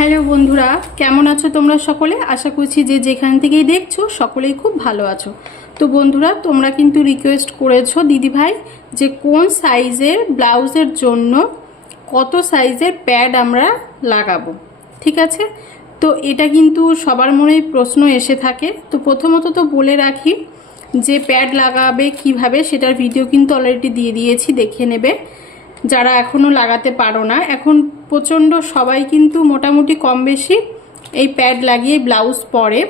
Hello বন্ধুরা, কেমন আছো তোমরা সকলে? আশা করছি যে যেখান থেকেই দেখছ সকলেই খুব ভালো আছো। তো বন্ধুরা, তোমরা কিন্তু রিকোয়েস্ট করেছ দিদিভাই যে কোন সাইজের ব্লাউজের জন্য কত সাইজের প্যাড আমরা লাগাবো, ঠিক আছে? তো এটা কিন্তু সবার মনেই প্রশ্ন এসে থাকে। তো প্রথমত তো বলে রাখি যে প্যাড লাগাবে কীভাবে সেটার ভিডিও কিন্তু অলরেডি দিয়ে দিয়েছি, দেখে নেবে। যারা এখনও লাগাতে পারো না, এখন প্রচণ্ড সবাই কিন্তু মোটামুটি কম বেশি এই প্যাড লাগিয়ে ব্লাউজ পরে।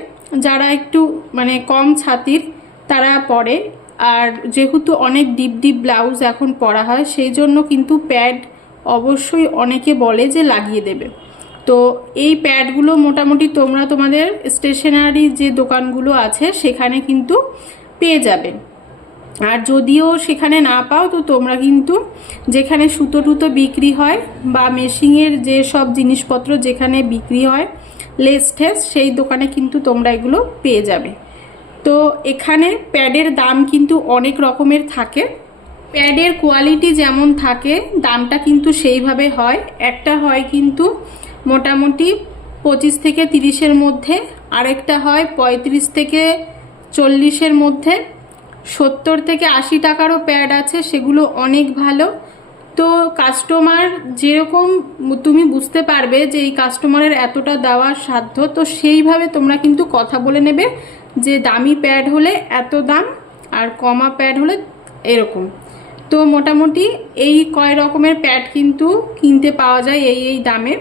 যারা একটু মানে কম ছাতির, তারা পরে। আর যেহেতু অনেক ডিপ ডিপ ব্লাউজ এখন পরা হয়, সেই জন্য কিন্তু প্যাড অবশ্যই অনেকে বলে যে লাগিয়ে দেবে। তো এই প্যাডগুলো মোটামুটি তোমরা তোমাদের স্টেশনারি যে দোকানগুলো আছে, সেখানে কিন্তু পেয়ে যাবে। আর যদিও সেখানে না পাও, তো তোমরা কিন্তু যেখানে সুতো টুতো বিক্রি হয় বা মেশিংয়ের যে সব জিনিসপত্র যেখানে বিক্রি হয়, লেস ঠেস, সেই দোকানে কিন্তু তোমরা এগুলো পেয়ে যাবে। তো এখানে প্যাডের দাম কিন্তু অনেক রকমের থাকে। প্যাডের কোয়ালিটি যেমন থাকে, দামটা কিন্তু সেইভাবে হয়। একটা হয় কিন্তু মোটামুটি পঁচিশ থেকে তিরিশের মধ্যে, আরেকটা হয় পঁয়ত্রিশ থেকে চল্লিশের মধ্যে। সত্তর থেকে আশি টাকারও প্যাড আছে, সেগুলো অনেক ভালো। তো কাস্টমার যেরকম তুমি বুঝতে পারবে যে এই কাস্টমারের এতটা দেওয়ার সাধ্য, তো সেইভাবে তোমরা কিন্তু কথা বলে নেবে যে দামি প্যাড হলে এত দাম আর কমা প্যাড হলে এরকম। তো মোটামুটি এই কয় রকমের প্যাড কিন্তু কিনতে পাওয়া যায় এই এই দামে।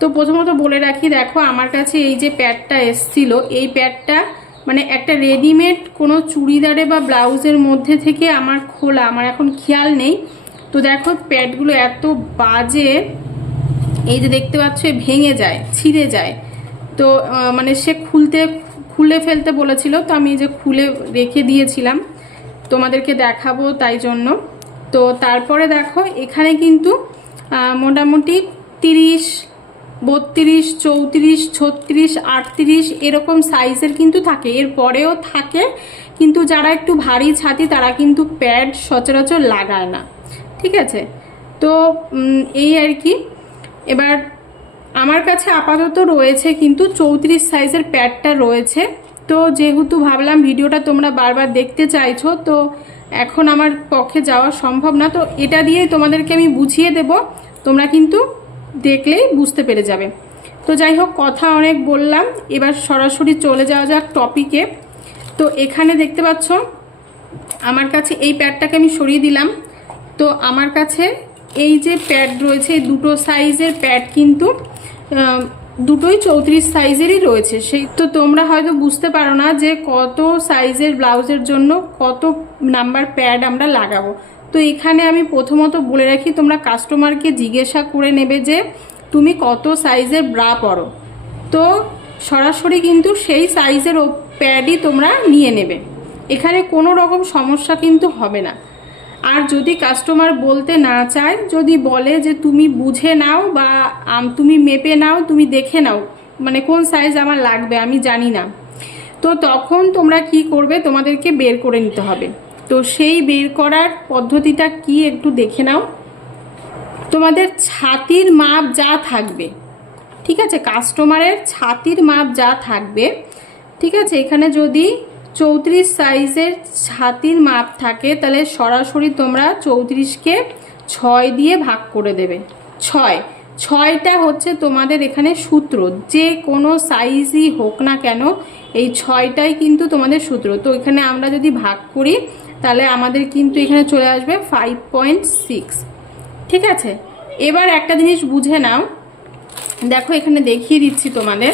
তো প্রথমত বলে রাখি, দেখো আমার কাছে এই যে প্যাডটা এসছিল, এই প্যাডটা মানে একটা রেডিমেড কোনো চুড়িদারে বা ব্লাউজের মধ্যে থেকে আমার খোলা, আমার এখন খেয়াল নেই। তো দেখো, প্যাডগুলো এত বাজে, এই যে দেখতে পাচ্ছ ভেঙে যায়, ছিঁড়ে যায়। তো মানে সে খুলতে, খুলে ফেলতে বলেছিল, তো আমি যে খুলে রেখে দিয়েছিলাম। তোমাদেরকে দেখাবো তাই জন্য। তো তারপরে দেখো, এখানে কিন্তু মোটামুটি তিরিশ বত্রিশ, চৌত্রিশ, ছত্রিশ, আটত্রিশ এরকম সাইজের কিন্তু থাকে। এর পরেও থাকে, কিন্তু যারা একটু ভারী ছাতি তারা কিন্তু প্যাড সচরাচর লাগায় না। ঠিক আছে? তো এই আর কি। এবার আমার কাছে আপাতত রয়েছে কিন্তু চৌত্রিশ সাইজের প্যাডটা রয়েছে। তো, যেহেতু ভাবলাম ভিডিওটা তোমরা বারবার দেখতে চাইছো, তো এখন আমার পক্ষে যাওয়া সম্ভব না। তো, এটা দিয়ে তোমাদেরকে আমি বুঝিয়ে দেব। তোমরা কিন্তু দেখলেই বুঝতে পেরে যাবে। তো যাই হোক, কথা অনেক বললাম। এবার সরাসরি চলে যাওয়া যাক টপিকে তো এখানে দেখতে পাচ্ছ, আমার কাছে এই প্যাডটাকে আমি সরিয়ে দিলাম। তো আমার কাছে এই যে প্যাড রয়েছে দুটো সাইজের প্যাড কিন্তু দুটোই চৌত্রিশ সাইজেরই রয়েছে। সেই তো তোমরা হয়তো বুঝতে পারো না যে কত সাইজের ব্লাউজের জন্য কত নাম্বার প্যাড আমরা লাগাবো। তো এখানে আমি প্রথমত বলে রাখি, তোমরা কাস্টমারকে জিজ্ঞাসা করে নেবে যে, তুমি কত সাইজের ব্রা পরো? তো সরাসরি কিন্তু সেই সাইজের প্যাডই তোমরা নিয়ে নেবে। এখানে কোনো রকম সমস্যা কিন্তু হবে না। আর যদি কাস্টমার বলতে না চায়, যদি বলে যে, তুমি বুঝে নাও বা তুমি মেপে নাও, তুমি দেখে নাও মানে কোন সাইজ আমার লাগবে, আমি জানি না। তো তখন তোমরা কি করবে? তোমাদেরকে বের করে নিতে হবে। তো সেই বের করার পদ্ধতিটা কি একটু দেখে নাও। তোমাদের ছাতির মাপ যা থাকবে, ঠিক আছে? কাস্টমারের ছাতির মাপ যা থাকবে, ঠিক আছে? এখানে যদি চৌত্রিশ সাইজের ছাতির মাপ থাকে, তাহলে সরাসরি তোমরা চৌত্রিশকে ছয় দিয়ে ভাগ করে দেবে। ছয়। ছয়টা হচ্ছে তোমাদের এখানে সূত্র। যে কোনো সাইজই হোক না কেন, এই ছয়টাই কিন্তু তোমাদের সূত্র। তো এখানে আমরা যদি ভাগ করি তাহলে আমাদের কিন্তু এখানে চলে আসবে ফাইভ পয়েন্ট সিক্স ঠিক আছে? এবার একটা জিনিস বুঝে নাও। দেখো, এখানে দেখিয়ে দিচ্ছি তোমাদের।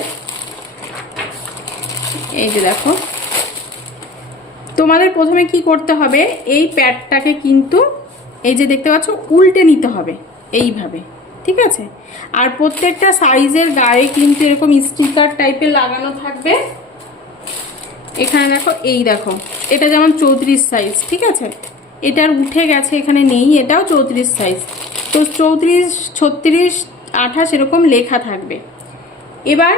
এই যে দেখো। তোমাদের প্রথমে কি করতে হবে? এই প্যাডটাকে কিন্তু, এই যে দেখতে পাচ্ছ, উল্টে নিতে হবে এইভাবে। ঠিক আছে? আর প্রত্যেকটা সাইজের গায়ে কিন্তু এরকম স্টিকার টাইপের লাগানো থাকবে। এখানে দেখো, এই দেখো। এটা যেমন চৌত্রিশ সাইজ ঠিক আছে? এটার উঠে গেছে, এখানে নেই, এটাও চৌত্রিশ সাইজ তো চৌত্রিশ, ছত্রিশ, আঠাশ এরকম লেখা থাকবে। এবার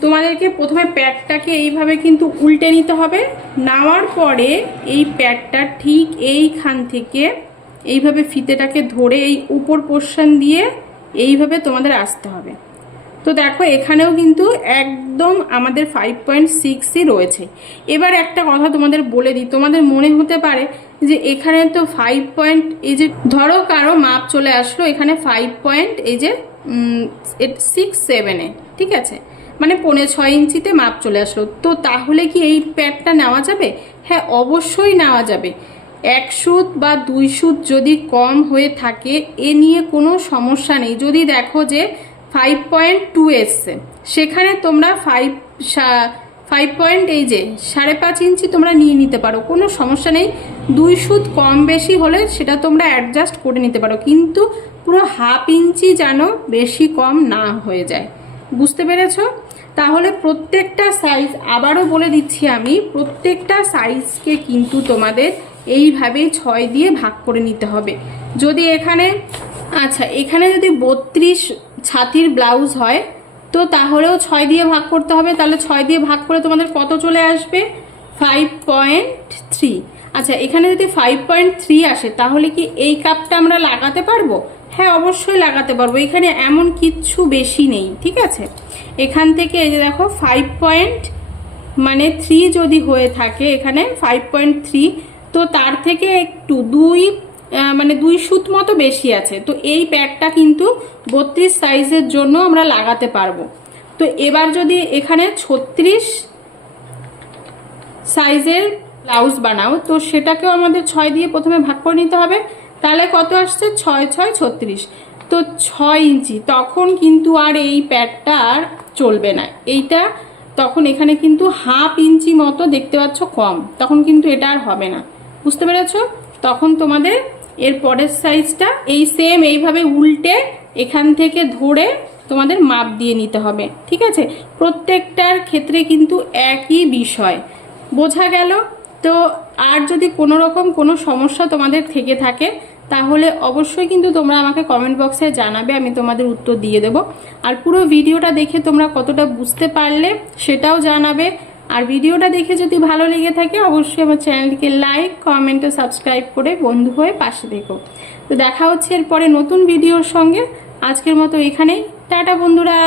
তোমাদেরকে প্রথমে প্যাডটাকে এইভাবে কিন্তু উল্টে নিতে হবে। নেওয়ার পরে এই প্যাডটা ঠিক এইখান থেকে এইভাবে ফিতেটাকে ধরে এই উপর পোর্শন দিয়ে এইভাবে তোমাদের আসতে হবে। তো দেখো, এখানেও কিন্তু একদম আমাদের ফাইভ পয়েন্ট সিক্সই রয়েছে। এবার একটা কথা তোমাদের বলে দিই, তোমাদের মনে হতে পারে যে এখানে তো ফাইভ পয়েন্ট এই যে ধরো কারও মাপ চলে আসলো, এখানে ফাইভ পয়েন্ট এই যে সিক্স সেভেনে ঠিক আছে? মানে পৌনে ছয় ইঞ্চিতে মাপ চলে আসলো। তো তাহলে কি এই প্যাডটা নেওয়া যাবে? হ্যাঁ অবশ্যই নেওয়া যাবে। এক সুত বা দুই সুত যদি কম হয়ে থাকে, এ নিয়ে কোনো সমস্যা নেই। যদি দেখো যে ফাইভ পয়েন্ট টু এসছে সেখানে তোমরা ফাইভ ফাইভ পয়েন্ট এই যে সাড়ে পাঁচ ইঞ্চি তোমরা নিয়ে নিতে পারো, কোনো সমস্যা নেই। দুই সুদ কম বেশি হলে সেটা তোমরা অ্যাডজাস্ট করে নিতে পারো, কিন্তু পুরো হাফ ইঞ্চি যেন বেশি কম না হয়ে যায়। বুঝতে পেরেছ? তাহলে প্রত্যেকটা সাইজ আবারও বলে দিচ্ছি আমি, প্রত্যেকটা সাইজকে কিন্তু তোমাদের এইভাবেই ছয় দিয়ে ভাগ করে নিতে হবে। যদি এখানে আচ্ছা এখানে যদি বত্রিশ ছাতির ব্লাউজ হয়, তো তাহলেও ছয় দিয়ে ভাগ করতে হবে। তাহলে ছয় দিয়ে ভাগ করে তোমাদের কত চলে আসবে? ফাইভ পয়েন্ট থ্রি আচ্ছা এখানে যদি ফাইভ পয়েন্ট থ্রি আসে, তাহলে কি এই কাপটা আমরা লাগাতে পারব? হ্যাঁ অবশ্যই লাগাতে পারব। এখানে এমন কিচ্ছু বেশি নেই, ঠিক আছে? এখান থেকে এই যে দেখো ফাইভ পয়েন্ট মানে থ্রি যদি হয়ে থাকে এখানে ফাইভ পয়েন্ট থ্রি তো তার থেকে একটু, দুই মানে দুই সুত মতো বেশি আছে। তো এই প্যাডটা কিন্তু বত্রিশ সাইজের জন্য আমরা লাগাতে পারব। তো এবার যদি এখানে ছত্রিশ সাইজের ব্লাউজ বানাও, তো সেটাকেও আমাদের ছয় দিয়ে প্রথমে ভাগ করে নিতে হবে। তাহলে কত আসছে? ছয় ছয়, ছত্রিশ। তো ছয় ইঞ্চি, তখন কিন্তু আর এই প্যাডটা আর চলবে না। এইটা তখন এখানে কিন্তু হাফ ইঞ্চি মতো দেখতে পাচ্ছ কম। তখন কিন্তু এটা আর হবে না। বুঝতে পেরেছ? তখন তোমাদের এর পরের সাইজটা এই সেম এইভাবে উল্টে এখান থেকে ধরে তোমাদের মাপ দিয়ে নিতে হবে, ঠিক আছে? প্রত্যেকটার ক্ষেত্রে কিন্তু একই বিষয়। বোঝা গেল? তো আর যদি কোনো রকম কোনো সমস্যা তোমাদের থেকে থাকে, তাহলে অবশ্যই কিন্তু তোমরা আমাকে কমেন্ট বক্সে জানাবে, আমি তোমাদের উত্তর দিয়ে দেবো। আর পুরো ভিডিওটা দেখে তোমরা কতটা বুঝতে পারলে সেটাও জানাবে। আর ভিডিওটা দেখে যদি ভালো লেগে থাকে, অবশ্যই আমার চ্যানেলটিকে লাইক কমেন্ট ও সাবস্ক্রাইব করে বন্ধু হয়ে পাশে দেখো। তো দেখা হচ্ছে এরপরে নতুন ভিডিওর সঙ্গে। আজকের মতো এখানেই। টাটা বন্ধুরা।